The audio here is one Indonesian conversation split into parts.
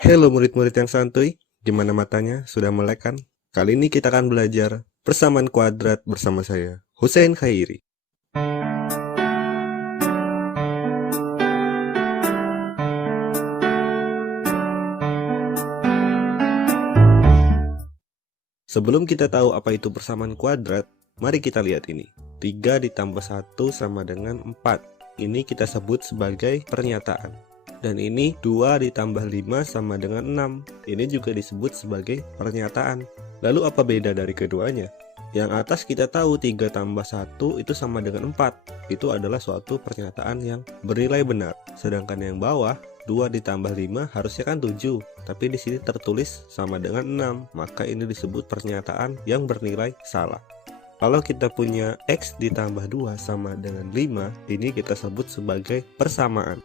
Halo murid-murid yang santuy, gimana matanya? Sudah melek kan? Kali ini kita akan belajar persamaan kuadrat bersama saya, Hussein Khairi. Sebelum kita tahu apa itu persamaan kuadrat, mari kita lihat ini. 3 ditambah 1 sama dengan 4. Ini kita sebut sebagai pernyataan. Dan ini 2 ditambah 5 sama dengan 6. Ini juga disebut sebagai pernyataan. Lalu apa beda dari keduanya? Yang atas kita tahu 3 tambah 1 itu sama dengan 4. Itu adalah suatu pernyataan yang bernilai benar. Sedangkan yang bawah 2 ditambah 5 harusnya kan 7, tapi di sini tertulis sama dengan 6, maka ini disebut pernyataan yang bernilai salah. Kalau kita punya X ditambah 2 sama dengan 5, ini kita sebut sebagai persamaan.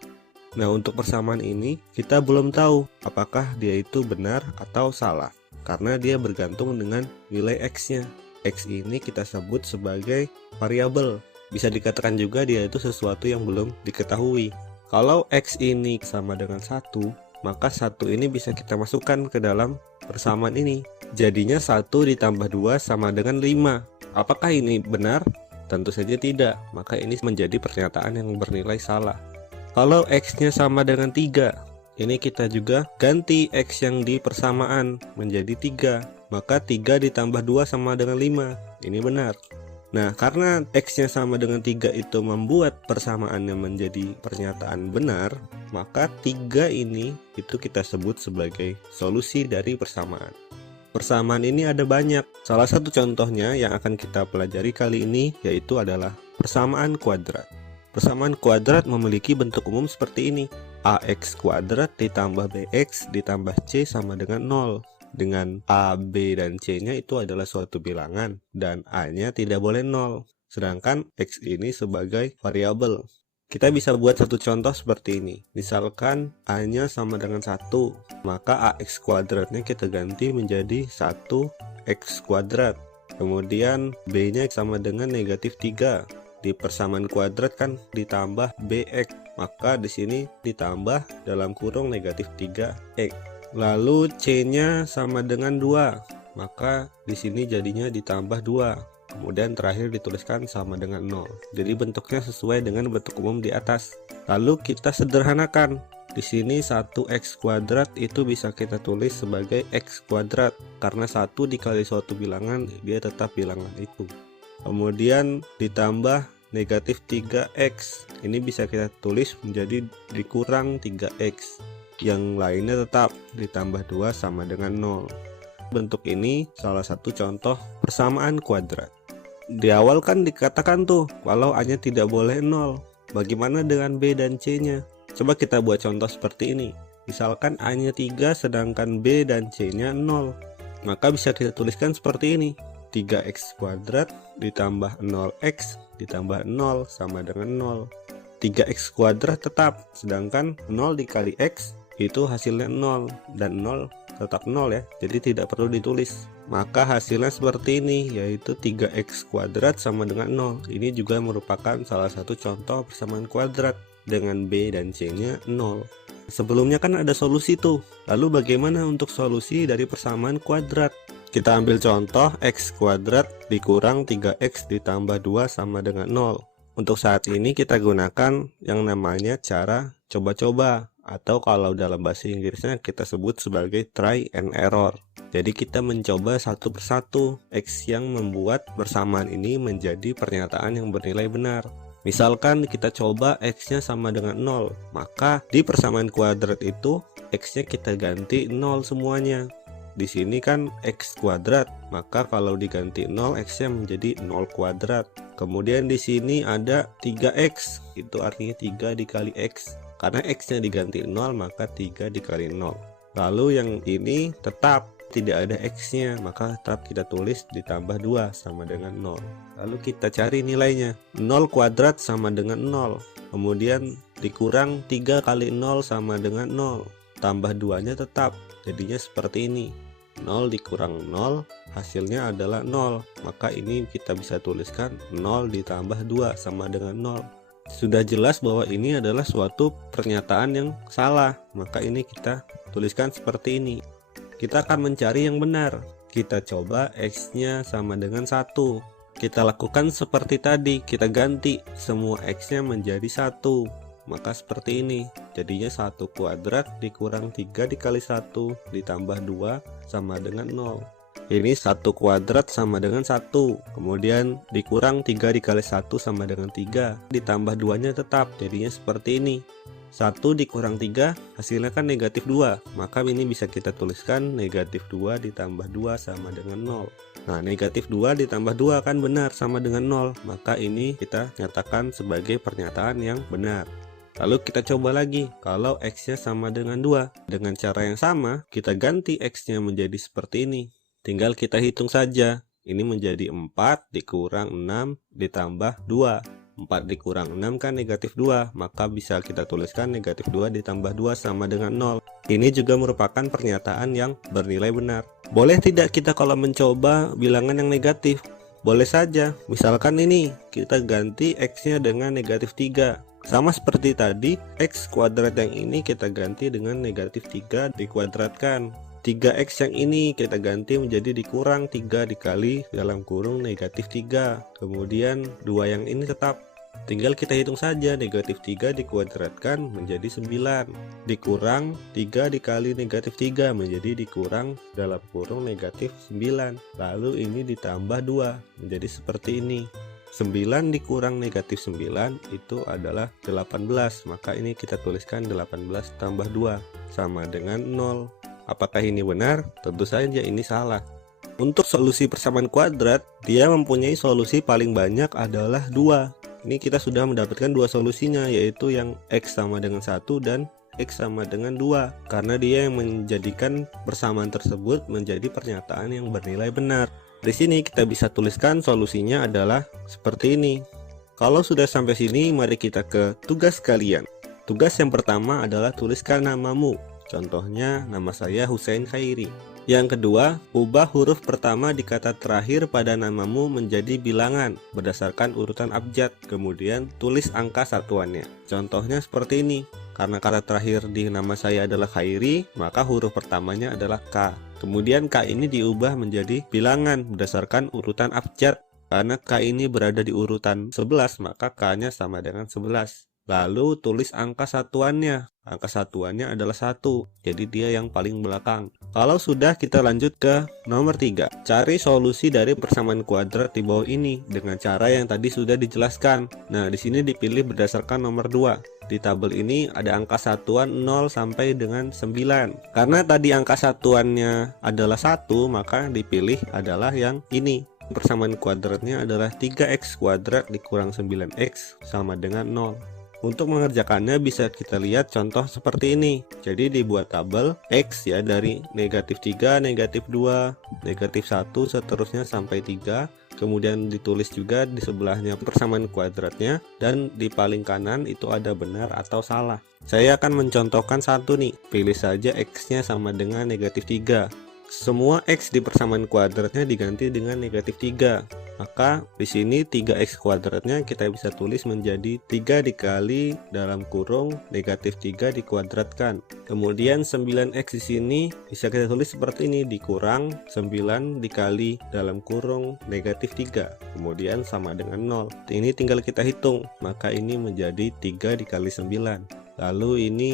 Nah, untuk persamaan ini kita belum tahu apakah dia itu benar atau salah, karena dia bergantung dengan nilai X-nya. X ini kita sebut sebagai variabel. Bisa dikatakan juga dia itu sesuatu yang belum diketahui. Kalau X ini sama dengan 1, maka 1 ini bisa kita masukkan ke dalam persamaan ini. Jadinya 1 ditambah 2 sama dengan 5. Apakah ini benar? Tentu saja tidak. Maka ini menjadi pernyataan yang bernilai salah. Kalau X-nya sama dengan 3, ini kita juga ganti X yang di persamaan menjadi 3. Maka 3 ditambah 2 sama dengan 5. Ini benar. Nah, karena X-nya sama dengan 3 itu membuat persamaannya menjadi pernyataan benar, maka 3 ini itu kita sebut sebagai solusi dari persamaan. Persamaan ini ada banyak. Salah satu contohnya yang akan kita pelajari kali ini yaitu adalah persamaan kuadrat. Persamaan kuadrat memiliki bentuk umum seperti ini. AX kuadrat ditambah BX ditambah C sama dengan 0. Dengan A, B, dan C-nya itu adalah suatu bilangan dan A-nya tidak boleh 0. Sedangkan X ini sebagai variabel. Kita bisa buat satu contoh seperti ini. Misalkan A-nya sama dengan 1, maka AX kuadratnya kita ganti menjadi 1X kuadrat. Kemudian B-nya sama dengan negatif 3. Di persamaan kuadrat kan ditambah BX, maka di sini ditambah dalam kurung negatif 3X. Lalu C-nya sama dengan 2, maka di sini jadinya ditambah 2. Kemudian terakhir dituliskan sama dengan 0. Jadi bentuknya sesuai dengan bentuk umum di atas. Lalu kita sederhanakan. Di sini 1X kuadrat itu bisa kita tulis sebagai X kuadrat, karena 1 dikali suatu bilangan dia tetap bilangan itu. Kemudian ditambah negatif 3X. Ini bisa kita tulis menjadi dikurang 3X. Yang lainnya tetap ditambah 2 sama dengan 0. Bentuk ini salah satu contoh persamaan kuadrat. Di awal kan dikatakan tuh kalau A-nya tidak boleh 0. Bagaimana dengan B dan C-nya? Coba kita buat contoh seperti ini. Misalkan A-nya 3 sedangkan B dan C-nya 0. Maka bisa kita tuliskan seperti ini. 3X kuadrat ditambah 0X ditambah 0 sama dengan 0. 3X kuadrat tetap, sedangkan 0 dikali X itu hasilnya 0, dan 0 tetap 0 ya, jadi tidak perlu ditulis. Maka hasilnya seperti ini, yaitu 3X kuadrat sama dengan 0. Ini juga merupakan salah satu contoh persamaan kuadrat dengan B dan C nya 0. Sebelumnya kan ada solusi tuh. Lalu bagaimana untuk solusi dari persamaan kuadrat? Kita ambil contoh X kuadrat dikurang 3X ditambah 2 sama dengan 0. Untuk saat ini kita gunakan yang namanya cara coba-coba, atau kalau dalam bahasa Inggrisnya kita sebut sebagai try and error. Jadi kita mencoba satu persatu X yang membuat persamaan ini menjadi pernyataan yang bernilai benar. Misalkan kita coba X-nya sama dengan 0, maka di persamaan kuadrat itu X-nya kita ganti 0 semuanya. Di sini kan X kuadrat, maka kalau diganti 0, X-nya menjadi 0 kuadrat. Kemudian di sini ada 3X, itu artinya 3 dikali X. Karena X-nya diganti 0, maka 3 dikali 0. Lalu yang ini tetap tidak ada X-nya, maka tetap kita tulis ditambah 2 sama dengan 0. Lalu kita cari nilainya. 0 kuadrat sama dengan 0. Kemudian dikurang 3 kali 0 sama dengan 0. Tambah 2-nya tetap, jadinya seperti ini. 0 dikurang 0, hasilnya adalah 0. Maka ini kita bisa tuliskan 0 ditambah 2 sama dengan 0. Sudah jelas bahwa ini adalah suatu pernyataan yang salah, maka ini kita tuliskan seperti ini. Kita akan mencari yang benar. Kita coba X-nya sama dengan 1. Kita lakukan seperti tadi, kita ganti semua X-nya menjadi 1. Maka seperti ini, jadinya 1 kuadrat dikurang 3 dikali 1 ditambah 2 sama dengan 0. Ini 1 kuadrat sama dengan 1, kemudian dikurang 3 dikali 1 sama dengan 3, ditambah 2 nya tetap, jadinya seperti ini. 1 dikurang 3 hasilnya kan negatif 2, maka ini bisa kita tuliskan negatif 2 ditambah 2 sama dengan 0. Nah, negatif 2 ditambah 2 kan benar sama dengan 0, maka ini kita nyatakan sebagai pernyataan yang benar. Lalu kita coba lagi, kalau X-nya sama dengan 2, dengan cara yang sama kita ganti X-nya menjadi seperti ini. Tinggal kita hitung saja, ini menjadi 4 dikurang 6 ditambah 2. 4 dikurang 6 kan negatif 2, maka bisa kita tuliskan negatif 2 ditambah 2 sama dengan 0. Ini juga merupakan pernyataan yang bernilai benar. Boleh tidak kita kalau mencoba bilangan yang negatif? Boleh saja, misalkan ini kita ganti X-nya dengan negatif 3. Sama seperti tadi, X kuadrat yang ini kita ganti dengan negatif 3 dikuadratkan. 3X yang ini kita ganti menjadi dikurang 3 dikali dalam kurung negatif 3. Kemudian 2 yang ini tetap. Tinggal kita hitung saja, negatif 3 dikuadratkan menjadi 9. Dikurang 3 dikali negatif 3 menjadi dikurang dalam kurung negatif 9. Lalu ini ditambah 2 menjadi seperti ini. 9 dikurang negatif 9 itu adalah 18. Maka ini kita tuliskan 18 tambah 2 sama dengan 0. Apakah ini benar? Tentu saja ini salah. Untuk solusi persamaan kuadrat, dia mempunyai solusi paling banyak adalah 2. Ini kita sudah mendapatkan 2 solusinya, yaitu yang X sama dengan 1 dan X sama dengan 2. Karena dia yang menjadikan persamaan tersebut menjadi pernyataan yang bernilai benar. Di sini kita bisa tuliskan solusinya adalah seperti ini. Kalau sudah sampai sini, mari kita ke tugas kalian. Tugas yang pertama adalah tuliskan namamu. Contohnya, nama saya Hussein Khairi. Yang kedua, ubah huruf pertama di kata terakhir pada namamu menjadi bilangan berdasarkan urutan abjad. Kemudian tulis angka satuannya. Contohnya seperti ini. Karena kata terakhir di nama saya adalah Khairi, maka huruf pertamanya adalah K. Kemudian K ini diubah menjadi bilangan berdasarkan urutan abjad. Karena K ini berada di urutan 11, maka K-nya sama dengan 11. Lalu tulis angka satuannya. Angka satuannya adalah 1, jadi dia yang paling belakang. Kalau sudah, kita lanjut ke nomor 3. Cari solusi dari persamaan kuadrat di bawah ini dengan cara yang tadi sudah dijelaskan. Nah, di sini dipilih berdasarkan nomor 2. Di tabel ini ada angka satuan 0 sampai dengan 9. Karena tadi angka satuannya adalah 1, maka dipilih adalah yang ini. Persamaan kuadratnya adalah 3x kuadrat dikurang 9x sama dengan 0. Untuk mengerjakannya bisa kita lihat contoh seperti ini. Jadi dibuat tabel X ya, dari negatif 3, negatif 2, negatif 1 seterusnya sampai 3. Kemudian ditulis juga di sebelahnya persamaan kuadratnya, dan di paling kanan itu ada benar atau salah. Saya akan mencontohkan satu nih. Pilih saja X-nya sama dengan negatif 3. Semua X di persamaan kuadratnya diganti dengan negatif 3. Maka di sini 3x kuadratnya kita bisa tulis menjadi 3 dikali dalam kurung negatif 3 dikuadratkan. Kemudian 9x di sini bisa kita tulis seperti ini, dikurang 9 dikali dalam kurung negatif 3. Kemudian sama dengan 0. Ini tinggal kita hitung, maka ini menjadi 3 dikali 9. Lalu ini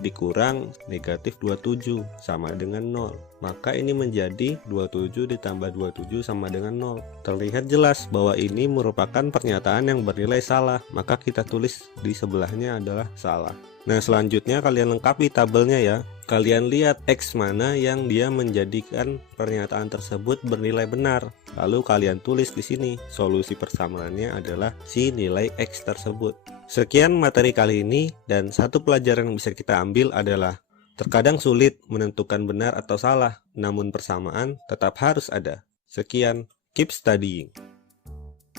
dikurang negatif 27 sama dengan 0. Maka ini menjadi 27 ditambah 27 sama dengan 0. Terlihat jelas bahwa ini merupakan pernyataan yang bernilai salah, maka kita tulis di sebelahnya adalah salah. Nah, selanjutnya kalian lengkapi tabelnya ya. Kalian lihat X mana yang dia menjadikan pernyataan tersebut bernilai benar. Lalu kalian tulis di sini solusi persamaannya adalah si nilai X tersebut. Sekian materi kali ini, dan satu pelajaran yang bisa kita ambil adalah terkadang sulit menentukan benar atau salah, namun persamaan tetap harus ada. Sekian, keep studying.